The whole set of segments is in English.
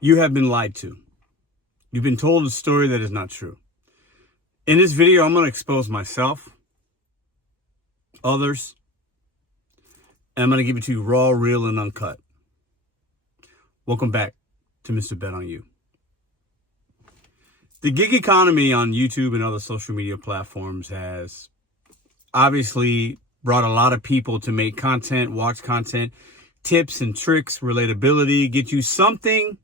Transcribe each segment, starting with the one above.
You have been lied to. You've been told a story that is not true. In this video, I'm going to expose myself, others, and I'm going to give it to you raw, real, and uncut. Welcome back to Mr.BetonYou. The gig economy on YouTube and other social media platforms has obviously brought a lot of people to make content, watch content, tips and tricks, relatability, get you something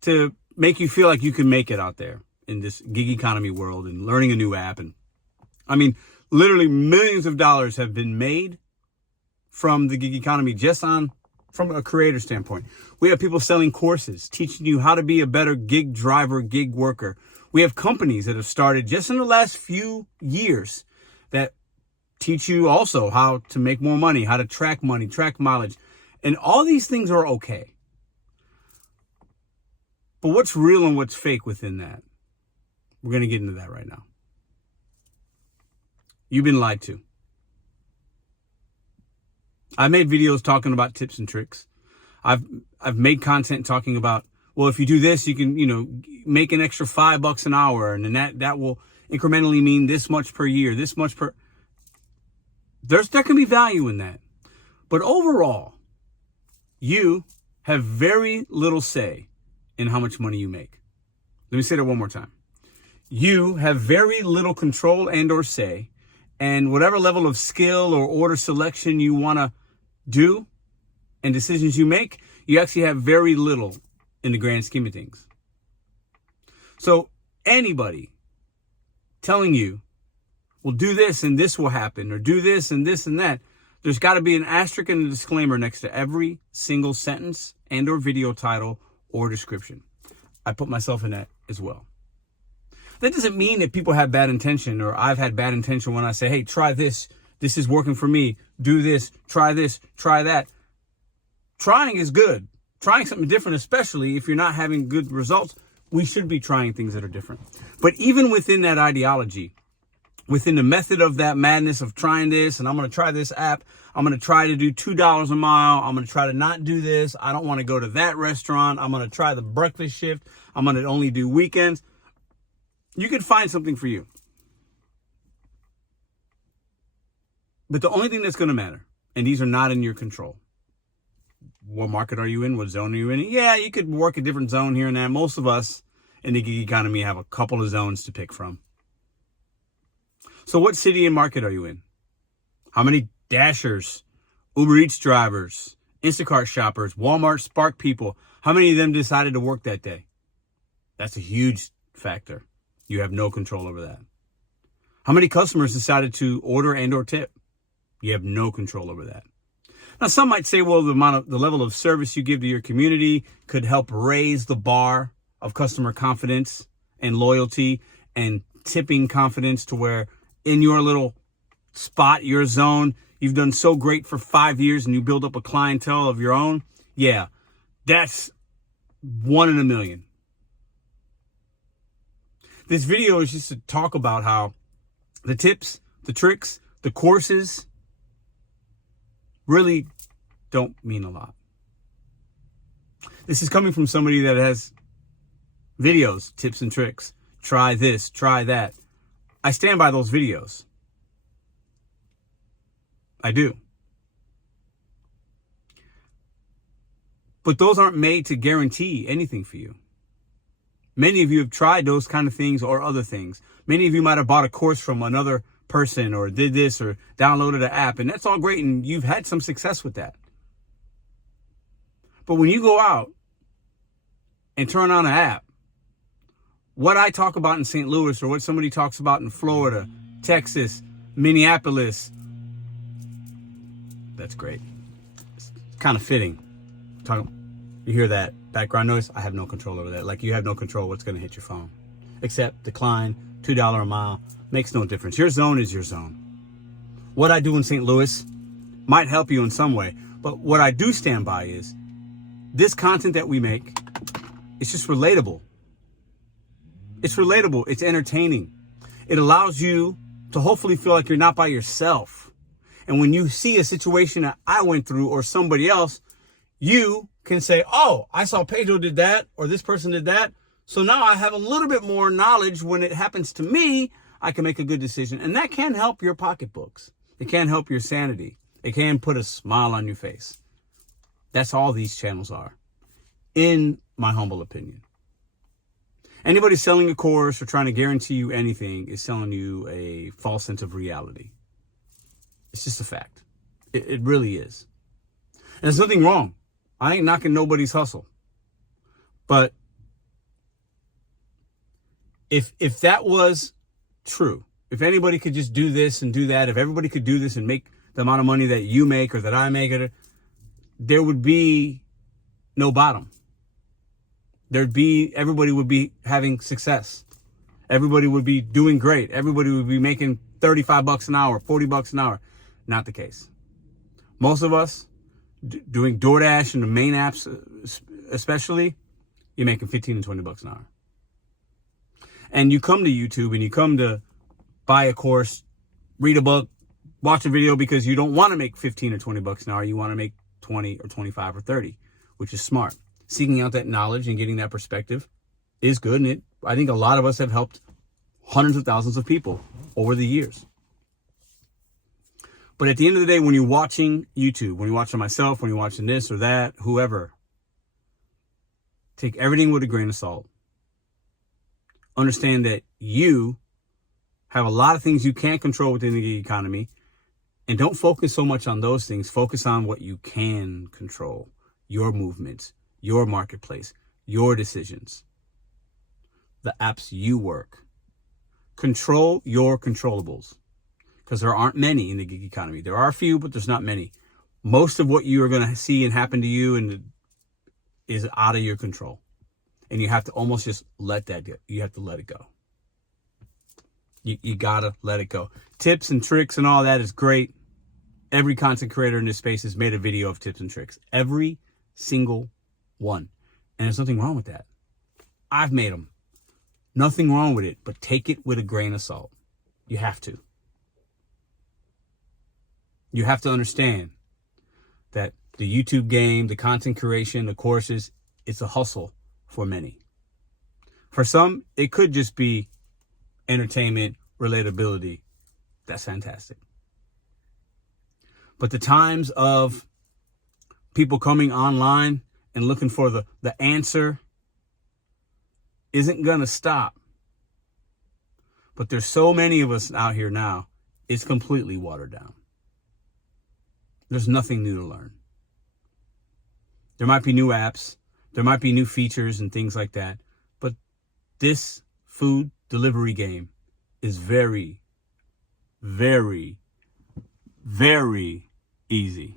to make you feel like you can make it out there in this gig economy world and learning a new app. And I mean, literally millions of dollars have been made from the gig economy from a creator standpoint. We have people selling courses, teaching you how to be a better gig driver, gig worker. We have companies that have started just in the last few years that teach you also how to make more money, how to track money, track mileage. And all these things are okay. But what's real and what's fake within that? We're going to get into that right now. You've been lied to. I made videos talking about tips and tricks. I've made content talking about, well, if you do this, you can, make an extra $5 an hour. And then that will incrementally mean this much per year, this much per. There can be value in that. But overall, you have very little say in how much money you make. Let me say that one more time. You have very little control and or say, and whatever level of skill or order selection you want to do and decisions you make, you actually have very little in the grand scheme of things. So anybody telling you, well, do this and this will happen, or do this and that, there's got to be an asterisk and a disclaimer next to every single sentence and or video title or description. I put myself in that as well. That doesn't mean that people have bad intention, or I've had bad intention when I say, hey, try this. This is working for me. Do this, try that. Trying is good. Trying something different, especially if you're not having good results, we should be trying things that are different. But even within that ideology, within the method of that madness of trying this, and I'm going to try this app, I'm going to try to do $2 a mile, I'm going to try to not do this, I don't want to go to that restaurant, I'm going to try the breakfast shift, I'm going to only do weekends. You can find something for you. But the only thing that's going to matter, and these are not in your control. What market are you in? What zone are you in? Yeah, you could work a different zone here and there. Most of us in the gig economy have a couple of zones to pick from. So what city and market are you in? How many Dashers, Uber Eats drivers, Instacart shoppers, Walmart Spark people, how many of them decided to work that day? That's a huge factor. You have no control over that. How many customers decided to order and or tip? You have no control over that. Now, some might say, well, the level of service you give to your community could help raise the bar of customer confidence and loyalty and tipping confidence to where in your little spot, your zone, you've done so great for 5 years and you build up a clientele of your own. Yeah, that's 1 in a million. This video is just to talk about how the tips, the tricks, the courses really don't mean a lot. This is coming from somebody that has videos, tips and tricks. Try this, try that. I stand by those videos. I do. But those aren't made to guarantee anything for you. Many of you have tried those kind of things or other things. Many of you might have bought a course from another person or did this or downloaded an app, and that's all great, and you've had some success with that. But when you go out and turn on an app, what I talk about in St. Louis or what somebody talks about in Florida, Texas, Minneapolis, that's great. It's kind of fitting. You hear that background noise? I have no control over that. Like you have no control what's going to hit your phone. Except decline, $2 a mile, makes no difference. Your zone is your zone. What I do in St. Louis might help you in some way. But what I do stand by is this content that we make, it's just relatable. It's relatable. It's entertaining. It allows you to hopefully feel like you're not by yourself. And when you see a situation that I went through or somebody else, you can say, oh, I saw Pedro did that, or this person did that. So now I have a little bit more knowledge. When it happens to me, I can make a good decision. And that can help your pocketbooks. It can help your sanity. It can put a smile on your face. That's all these channels are, in my humble opinion. Anybody selling a course or trying to guarantee you anything is selling you a false sense of reality. It's just a fact. It really is. And there's nothing wrong. I ain't knocking nobody's hustle. But if that was true, if anybody could just do this and do that, if everybody could do this and make the amount of money that you make or that I make, there would be no bottom. Everybody would be having success. Everybody would be doing great. Everybody would be making $35 an hour, $40 an hour. Not the case. Most of us doing DoorDash and the main apps, especially, you're making $15 and $20 an hour. And you come to YouTube and you come to buy a course, read a book, watch a video because you don't want to make $15 or $20 an hour. You want to make 20 or 25 or 30, which is smart. Seeking out that knowledge and getting that perspective is good. And I think a lot of us have helped hundreds of thousands of people over the years. But at the end of the day, when you're watching YouTube, when you're watching myself, when you're watching this or that, whoever, take everything with a grain of salt. Understand that you have a lot of things you can't control within the gig economy. And don't focus so much on those things. Focus on what you can control. Your movements, your marketplace, your decisions, the apps you work. Control your controllables, because there aren't many in the gig economy. There are a few, but there's not many. Most of what you are going to see and happen to you is out of your control. And you have to almost just let that go. You have to let it go. You got to let it go. Tips and tricks and all that is great. Every content creator in this space has made a video of tips and tricks. Every single one. And there's nothing wrong with that. I've made them. Nothing wrong with it, but take it with a grain of salt. You have to. You have to understand that the YouTube game, the content creation, the courses, it's a hustle for many. For some, it could just be entertainment, relatability. That's fantastic. But the times of people coming online and looking for the answer isn't going to stop. But there's so many of us out here now, it's completely watered down. There's nothing new to learn. There might be new apps. There might be new features and things like that. But this food delivery game is very, very, very easy.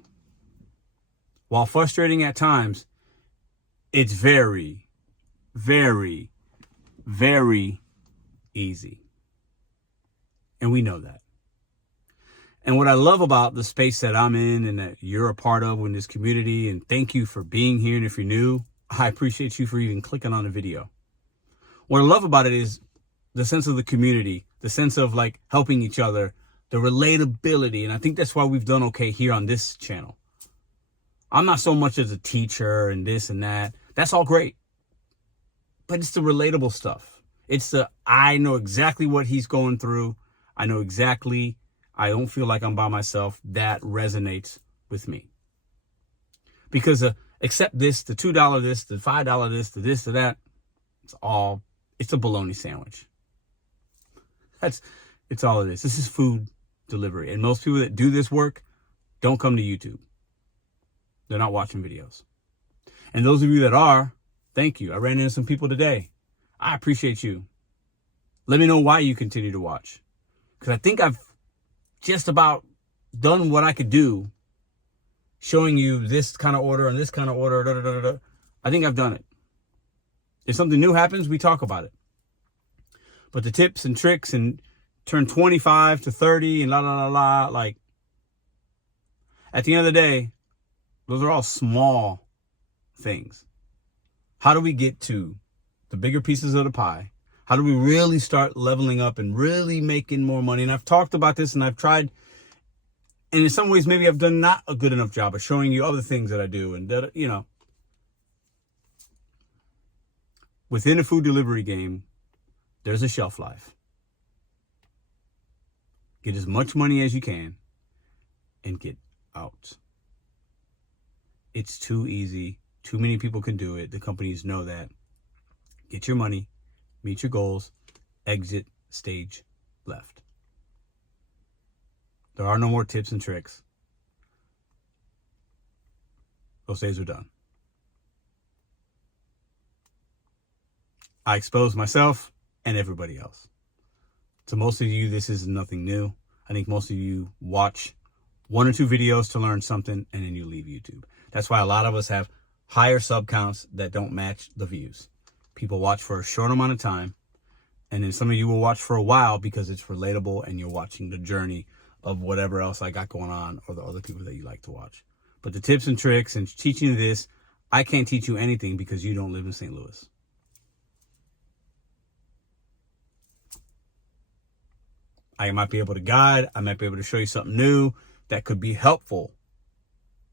While frustrating at times, it's very, very, very easy. And we know that. And what I love about the space that I'm in and that you're a part of in this community, and thank you for being here. And if you're new, I appreciate you for even clicking on the video. What I love about it is the sense of the community, the sense of like helping each other, the relatability. And I think that's why we've done okay here on this channel. I'm not so much as a teacher and this and that. That's all great. But it's the relatable stuff. It's I know exactly what he's going through. I know exactly. I don't feel like I'm by myself. That resonates with me. Because except this, the $2 this, the $5 this, the this, to that, it's a bologna sandwich. It's all it is. This is food delivery. And most people that do this work don't come to YouTube. They're not watching videos. And those of you that are, thank you. I ran into some people today. I appreciate you. Let me know why you continue to watch. Because I think I've just about done what I could do, showing you this kind of order and this kind of order. Da, da, da, da. I think I've done it. If something new happens, we talk about it. But the tips and tricks and turn 25 to 30 and la, la, la, la, like, at the end of the day, those are all small things. How do we get to the bigger pieces of the pie? How do we really start leveling up and really making more money? And I've talked about this and I've tried And in some ways, maybe I've done not a good enough job of showing you other things that I do. And that, you know, within a food delivery game, there's a shelf life. Get as much money as you can and get out. It's too easy. Too many people can do it. The companies know that. Get your money, meet your goals, exit stage left. There are no more tips and tricks. Those days are done. I expose myself and everybody else. To most of you, this is nothing new. I think most of you watch 1 or 2 videos to learn something, and then you leave YouTube. That's why a lot of us have higher sub counts that don't match the views. People watch for a short amount of time, and then some of you will watch for a while because it's relatable and you're watching the journey of whatever else I got going on or the other people that you like to watch. But the tips and tricks and teaching you this, I can't teach you anything because you don't live in St. Louis. I might be able to guide. I might be able to show you something new that could be helpful.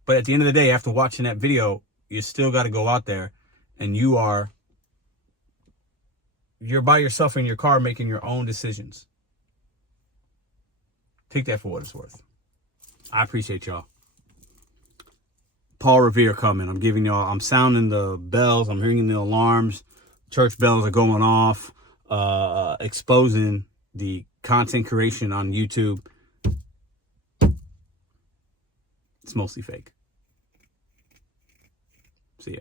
But at the end of the day, after watching that video, you still got to go out there and you're by yourself in your car making your own decisions. Take that for what it's worth. I appreciate y'all. Paul Revere coming. I'm sounding the bells. I'm hearing the alarms. Church bells are going off, exposing the content creation on YouTube. It's mostly fake. See ya.